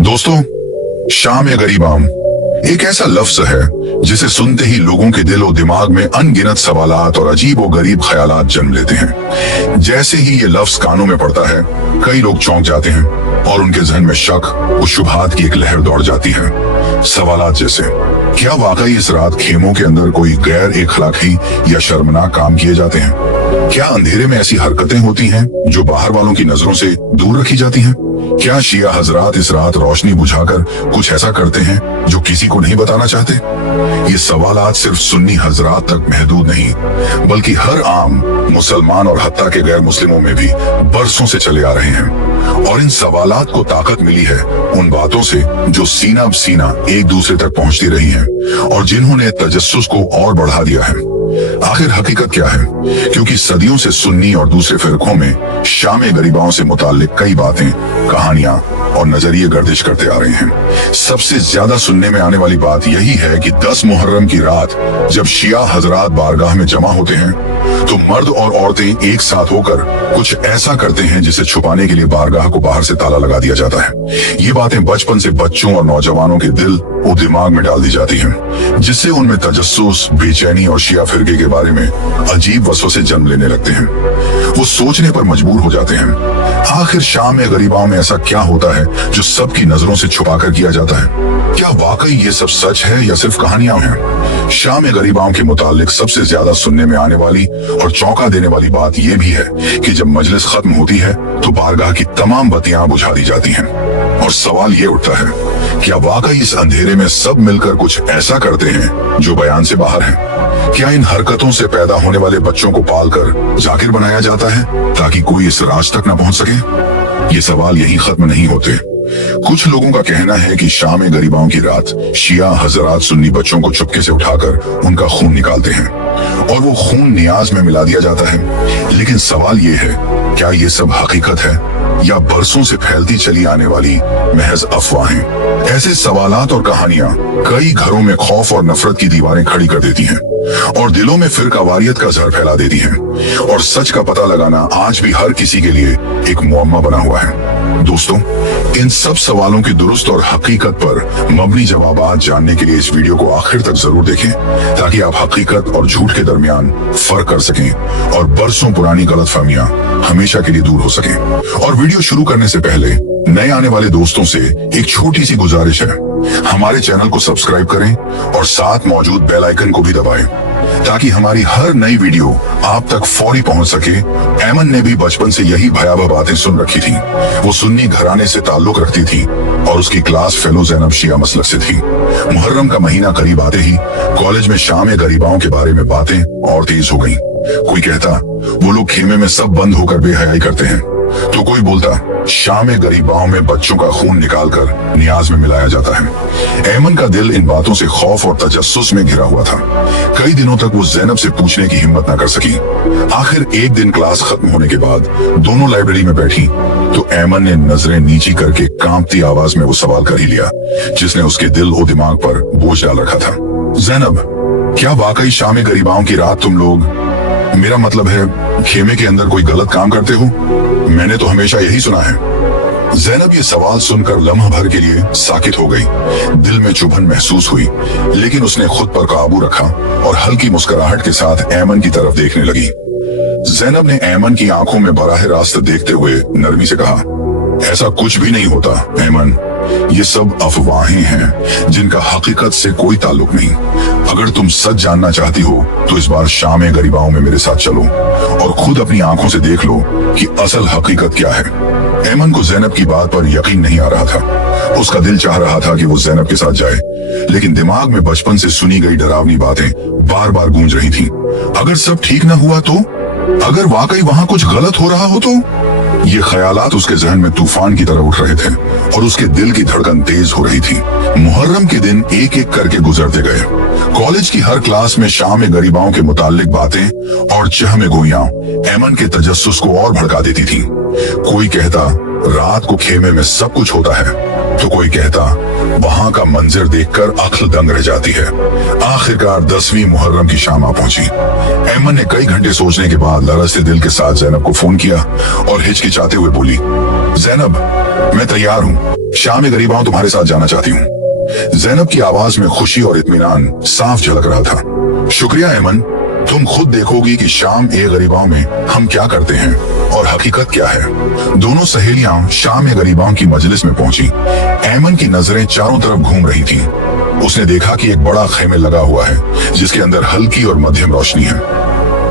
दोस्तों, शाम गरीब आम एक ऐसा लफ्ज है जिसे सुनते ही लोगों के दिल और दिमाग में अनगिनत सवालात और अजीब और गरीब ख्यालात जन्म लेते हैं। जैसे ही ये लफ्ज कानों में पड़ता है, कई लोग चौंक जाते हैं और उनके जहन में शक और शुबहात की एक लहर दौड़ जाती है। सवालात जैसे, क्या वाकई इस रात खेमों के अंदर कोई गैर अखलाकी या शर्मनाक काम किए जाते हैं? क्या अंधेरे में ऐसी हरकतें होती हैं जो बाहर वालों की नजरों से दूर रखी जाती हैं? क्या शिया हजरात इस रात रोशनी बुझाकर कुछ ऐसा करते हैं जो किसी को नहीं बताना चाहते? ये सवालात सिर्फ सुन्नी हजरात तक महदूद नहीं, बल्कि हर आम मुसलमान और हत्ता के गैर मुस्लिमों में भी बरसों से चले आ रहे हैं। और इन सवालात को ताकत मिली है उन बातों से जो सीना ब सीना एक दूसरे तक पहुंचती रही हैं और जिन्होंने तजस्सुस को और बढ़ा दिया है। आखिर हकीकत क्या है? क्योंकि सदियों से सुन्नी और दूसरे फिरकों में शाम गरीबाओं से मुताल्लिक कई बातें, कहानियां और नजरिए गर्दिश करते आ रहे हैं। सबसे ज्यादा सुनने में आने वाली बात यही है कि 10 मुहर्रम की रात जब शिया हजरात बारगाह में जमा होते हैं तो मर्द और औरतें एक साथ होकर कुछ ऐसा करते हैं जिसे छुपाने के लिए बारगाह को बाहर से ताला लगा दिया जाता है। ये बातें बचपन से बच्चों और नौजवानों के दिल और दिमाग में डाल दी जाती हैं, जिससे उनमें तजस्सुस, बेचैनी और शिया फिरके के बारे में अजीब वसवसे जन्म लेने लगते हैं। वो सोचने पर मजबूर हो जाते हैं, आखिर शाम गरीबाओं में ऐसा क्या होता है जो सबकी नजरों से छुपा कर किया जाता है? क्या वाकई ये सब सच है या सिर्फ कहानियां हैं? शाम गरीबाओं के मुतालिक सबसे ज्यादा सुनने में आने वाली और चौंका देने वाली बात यह भी है कि जब मजलिस खत्म होती है तो बारगाह की तमाम बत्तियां बुझा दी जाती हैं। और सवाल ये उठता है, क्या वाकई इस अंधेरे में सब मिलकर कुछ ऐसा करते हैं जो बयान से बाहर है? क्या इन हरकतों से पैदा होने वाले बच्चों को पालकर जाकिर बनाया जाता है ताकि कोई इस राज तक न पहुंच सके? ये सवाल यही खत्म नहीं होते। कुछ लोगों का कहना है कि शाम गरीबाओं की रात शिया हजरात सुन्नी बच्चों को चुपके से उठाकर उनका खून निकालते हैं और वो खून नियाज में मिला दिया जाता है। लेकिन सवाल ये है, क्या ये सब हकीकत है या बरसों से फैलती चली आने वाली महज अफवाहें? ऐसे सवालात और कहानियां कई घरों में खौफ और नफरत की दीवारें खड़ी कर देती हैं और दिलों में फिरकावारियत का जहर फैला देती हैं। और सच का पता लगाना आज भी हर किसी के लिए एक मुअम्मा बना हुआ है। दोस्तों, इन सब सवालों की दुरुस्त और हकीकत पर मबनी जवाबात जानने के लिए इस वीडियो को आखिर तक जरूर देखें, ताकि आप हकीकत और झूठ के दरमियान फर्क कर सकें और बरसों पुरानी गलतफहमियां हमेशा के लिए दूर हो सकें। और वीडियो शुरू करने से पहले नए आने वाले दोस्तों से एक छोटी सी गुजारिश है, हमारे चैनल को सब्सक्राइब करें और साथ मौजूद बेल आइकन को भी दबाएं, ताकि हमारी हर नई वीडियो आप तक फौरी पहुंच सके। ऐमन ने भी बचपन से यही भयावह बातें सुन रखी थी। वो सुन्नी घराने से ताल्लुक रखती थी और उसकी क्लास फेलो ज़ैनब शिया मसलक से थी। मुहर्रम का महीना करीब आते ही कॉलेज में शाम गरीबाओं के बारे में बातें और तेज हो गईं। कोई कहता वो लोग खेमे में सब बंद होकर बेहयाई करते हैं, तो कोई बोलता शाम गरीबाओं में बच्चों का खून निकालकर नियाज में मिलाया जाता है। ऐमन का दिल इन बातों से खौफ और तजस्सुस में घिरा हुआ था। कई दिनों तक वो ज़ैनब से पूछने की हिम्मत न कर सकी। आखिर एक दिन क्लास खत्म होने के बाद दोनों लाइब्रेरी में बैठी तो ऐमन ने नजरें नीची करके कांपती आवाज में वो सवाल कर ही लिया जिसने उसके दिल और दिमाग पर बोझ डाल रखा था। ज़ैनब, क्या वाकई शाम गरीबाओं की रात तुम लोग, मेरा मतलब है खेमे के अंदर कोई गलत काम करते हो? मैंने तो हमेशा यही सुना है। ज़ैनब ये सवाल सुनकर लम्हा भर के लिए साकित हो गई। दिल में चुभन महसूस हुई, लेकिन उसने खुद पर काबू रखा और हल्की मुस्कुराहट के साथ ऐमन की तरफ देखने लगी। ज़ैनब ने ऐमन की आंखों में बराह रास्त देखते हुए नरमी से कहा, ऐसा कुछ भी नहीं होता ऐमन, ये सब अफवाहें हैं जिनका हकीकत से कोई ताल्लुक नहीं। अगर तुम सच जानना चाहती हो तो इस बार शाम गरीबाओं में मेरे साथ चलो और खुद अपनी आंखों से देख लो कि असल हकीकत क्या है। ऐमन को ज़ैनब की बात पर यकीन नहीं आ रहा था। उसका दिल चाह रहा था कि वो ज़ैनब के साथ जाए, लेकिन दिमाग में बचपन से सुनी गई डरावनी बातें बार बार गूंज रही थीं। अगर सब ठीक न हुआ तो, अगर वाकई वहां कुछ गलत हो रहा हो तो? ये ख्यालात उसके जहन में तूफान की तरह उठ रहे थे और उसके दिल की धड़कन तेज हो रही थी। मुहर्रम के दिन एक एक करके गुजरते गए। कॉलेज की हर क्लास में शाम गरीबाओं के मुताल्लिक बातें और चहमे गोइयां ऐमन के तजस्सुस को और भड़का देती थी। कोई कहता रात को खेमे में सब कुछ होता है, तो कोई कहता। वहां का मंजर देखकर अक्ल दंग रह जाती है। आखिरकार 10वीं मुहर्रम की शाम आ पहुंची। ऐमन ने कई घंटे सोचने के बाद लरजते दिल के साथ जैनब को फोन किया और हिचकिचाते हुए बोली, जैनब, मैं तैयार हूँ, शाम गरीबा तुम्हारे साथ जाना चाहती हूँ। जैनब की आवाज में खुशी और इत्मीनान साफ झलक रहा था। शुक्रिया ऐमन, तुम खुद देखोगी कि शाम गरीबाओं में हम क्या करते हैं और हकीकत क्या है। दोनों सहेलियां शाम गरीबाओं की मजलिस में पहुंची। ऐमन की नजरें चारों तरफ घूम रही थीं। उसने देखा कि एक बड़ा खेमे लगा हुआ है जिसके अंदर हल्की और मध्यम रोशनी है।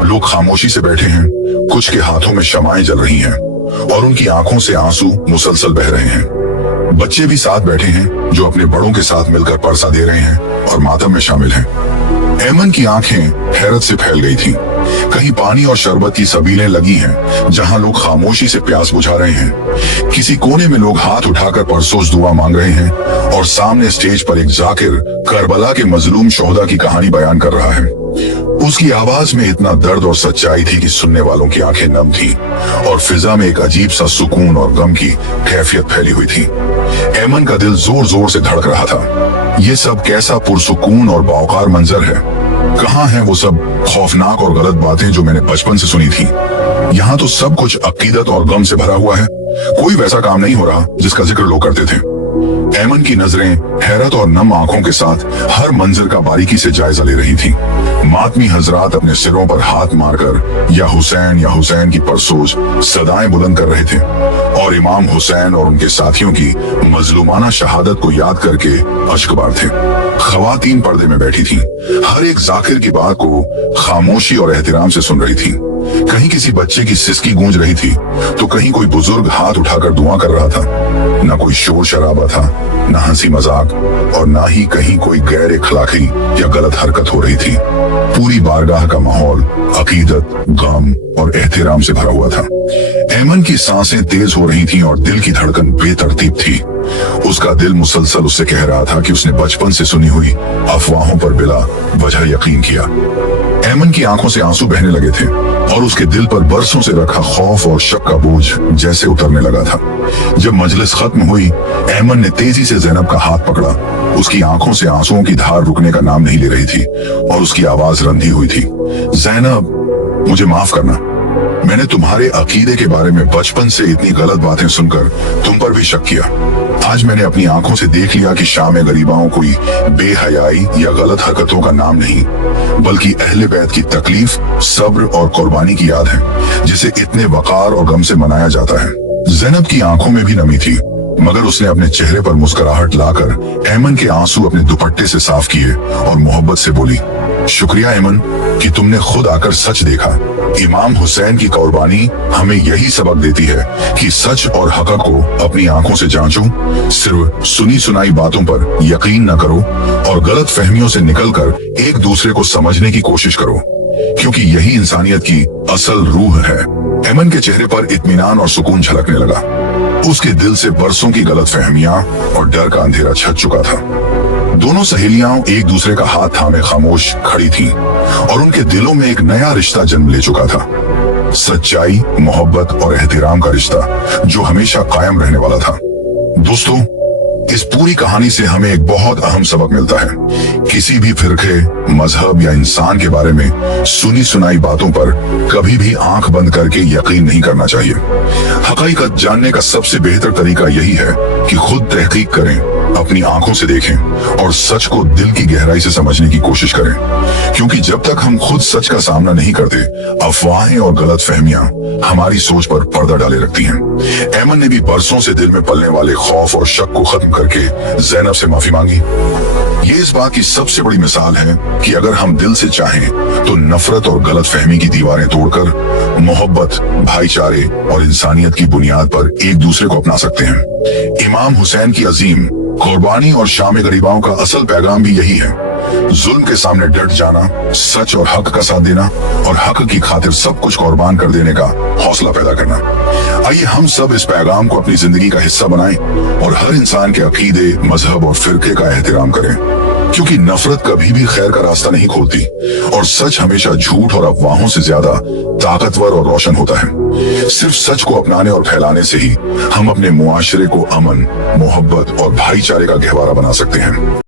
लोग खामोशी से बैठे हैं, कुछ के हाथों में शमाएं जल रही हैं और उनकी आंखों से आंसू मुसलसल बह रहे हैं। बच्चे भी साथ बैठे हैं जो अपने बड़ों के साथ मिलकर परसा दे रहे हैं और मातम में शामिल हैं। ऐमन की आंखें हैरत से फैल गई थीं। कहीं पानी और शरबत की सबीलें लगी हैं जहां लोग खामोशी से प्यास बुझा रहे हैं। किसी कोने में लोग हाथ उठाकर परसोस दुआ मांग रहे हैं और सामने स्टेज पर एक जाकिर करबला के मजलूम शोहदा की कहानी बयान कर रहा है। उसकी आवाज में इतना दर्द और सच्चाई थी कि सुनने वालों की आंखें नम थी और फिजा में एक अजीब सा सुकून और गम की कैफियत फैली हुई थी। ऐमन का दिल जोर जोर से धड़क रहा था। ये सब कैसा पुरसुकून और बावकार मंजर है। कहाँ हैं वो सब खौफनाक और गलत बातें जो मैंने बचपन से सुनी थी। यहाँ तो सब कुछ अकीदत और गम से भरा हुआ है। कोई वैसा काम नहीं हो रहा जिसका जिक्र लोग करते थे। ऐमन की नजरें हैरत और नम आंखों के साथ हर मंजर का बारीकी से जायजा ले रही थी। मातमी हजरात अपने सिरों पर हाथ मारकर या हुसैन की परसोज सदाएं बुलंद कर रहे थे और इमाम हुसैन और उनके साथियों की मजलूमाना शहादत को याद करके अश्कबार थे। खवातीन पर्दे में बैठी थीं। हर एक जाकिर की बात को खामोशी और एहतराम से सुन रही थी। कहीं किसी बच्चे की सिसकी गूंज रही थी तो कहीं कोई बुजुर्ग हाथ उठाकर दुआ कर रहा था। न कोई शोर शराबा था, न हंसी मजाक और न ही कहीं कोई गैर इखलाकी या गलत हरकत हो रही थी। पूरी बारगाह का माहौल अकीदत, गम और एहतराम से भरा हुआ था। ऐमन की सांसें तेज हो रही थीं और दिल की धड़कन बेतरतीब थी। उसका दिल मुसलसल उससे कह रहा था कि उसने बचपन से सुनी हुई अफवाहों पर बिला वजह यकीन किया। ऐमन की आंखों से आंसू बहने लगे थे और उसके दिल पर बरसों से रखा खौफ और शक का बोझ जैसे उतरने लगा था। जब मजलिस खत्म हुई, ऐमन ने तेजी से जैनब का हाथ पकड़ा। उसकी आंखों से आंसुओं की धार रुकने का नाम नहीं ले रही थी और उसकी आवाज रंधी हुई थी। जैनब, मुझे माफ करना। मैंने तुम्हारे अकीदे के बारे में बचपन से इतनी गलत बातें सुनकर तुम पर भी शक किया। आज मैंने अपनी आंखों से देख लिया कि शाम गरीबाओं कोई बेहयाई या गलत हरकतों का नाम नहीं, बल्कि अहले बैत की तकलीफ, सब्र और कुर्बानी की याद है जिसे इतने वकार और गम से मनाया जाता है। जैनब की आंखों में भी नमी थी, मगर उसने अपने चेहरे पर मुस्कुराहट लाकर ऐमन के आंसू अपने दुपट्टे से साफ किए और मोहब्बत से बोली, शुक्रिया ऐमन कि तुमने खुद आकर सच देखा। इमाम हुसैन की कुर्बानी हमें यही सबक देती है कि सच और हक़ को अपनी आंखों से जांचो, सिर्फ सुनी सुनाई बातों पर यकीन न करो और गलत फहमियों से निकलकर एक दूसरे को समझने की कोशिश करो, क्योंकि यही इंसानियत की असल रूह है। ऐमन के चेहरे पर इत्मीनान और सुकून झलकने लगा। उसके दिल से बरसों की गलत फहमियां और डर का अंधेरा छट चुका था। दोनों सहेलियां एक दूसरे का हाथ थामे खामोश खड़ी थीं और उनके दिलों में एक नया रिश्ता जन्म ले चुका था। सच्चाई, मोहब्बत और एहतराम का रिश्ता जो हमेशा कायम रहने वाला था। दोस्तों, इस पूरी कहानी से हमें एक बहुत अहम सबक मिलता है। किसी भी फिरके, मजहब या इंसान के बारे में सुनी सुनाई बातों पर कभी भी आंख बंद करके यकीन नहीं करना चाहिए। हकीकत जानने का सबसे बेहतर तरीका यही है कि खुद तहकीक करें, अपनी आंखों से देखें और सच को दिल की गहराई से समझने की कोशिश करें, क्योंकि जब तक हम खुद सच का सामना नहीं करते, अफवाहें और गलत फहमियां हमारी सोच पर पर्दा डाले रखती हैं। ऐमन ने भी बरसों से दिल में पलने वाले खौफ और शक को खत्म करके जैनब से माफी मांगी। ये इस बात की सबसे बड़ी मिसाल है कि अगर हम दिल से चाहें तो नफरत और गलत फहमी की दीवारें तोड़कर मोहब्बत, भाईचारे और इंसानियत की बुनियाद पर एक दूसरे को अपना सकते हैं। इमाम हुसैन की अजीम कुर्बानी और शाम गरीबाओं का असल पैगाम भी यही है। जुल्म के सामने डट जाना, सच और हक का साथ देना और हक की खातिर सब कुछ कुर्बान कर देने का हौसला पैदा करना। आइए हम सब इस पैगाम को अपनी जिंदगी का हिस्सा बनाएं और हर इंसान के अकीदे, मजहब और फिरके का एहतराम करें, क्योंकि नफरत कभी भी खैर का रास्ता नहीं खोलती और सच हमेशा झूठ और अफवाहों से ज्यादा ताकतवर और रोशन होता है। सिर्फ सच को अपनाने और फैलाने से ही हम अपने मुआशरे को अमन, मोहब्बत और भाईचारे का गहवारा बना सकते हैं।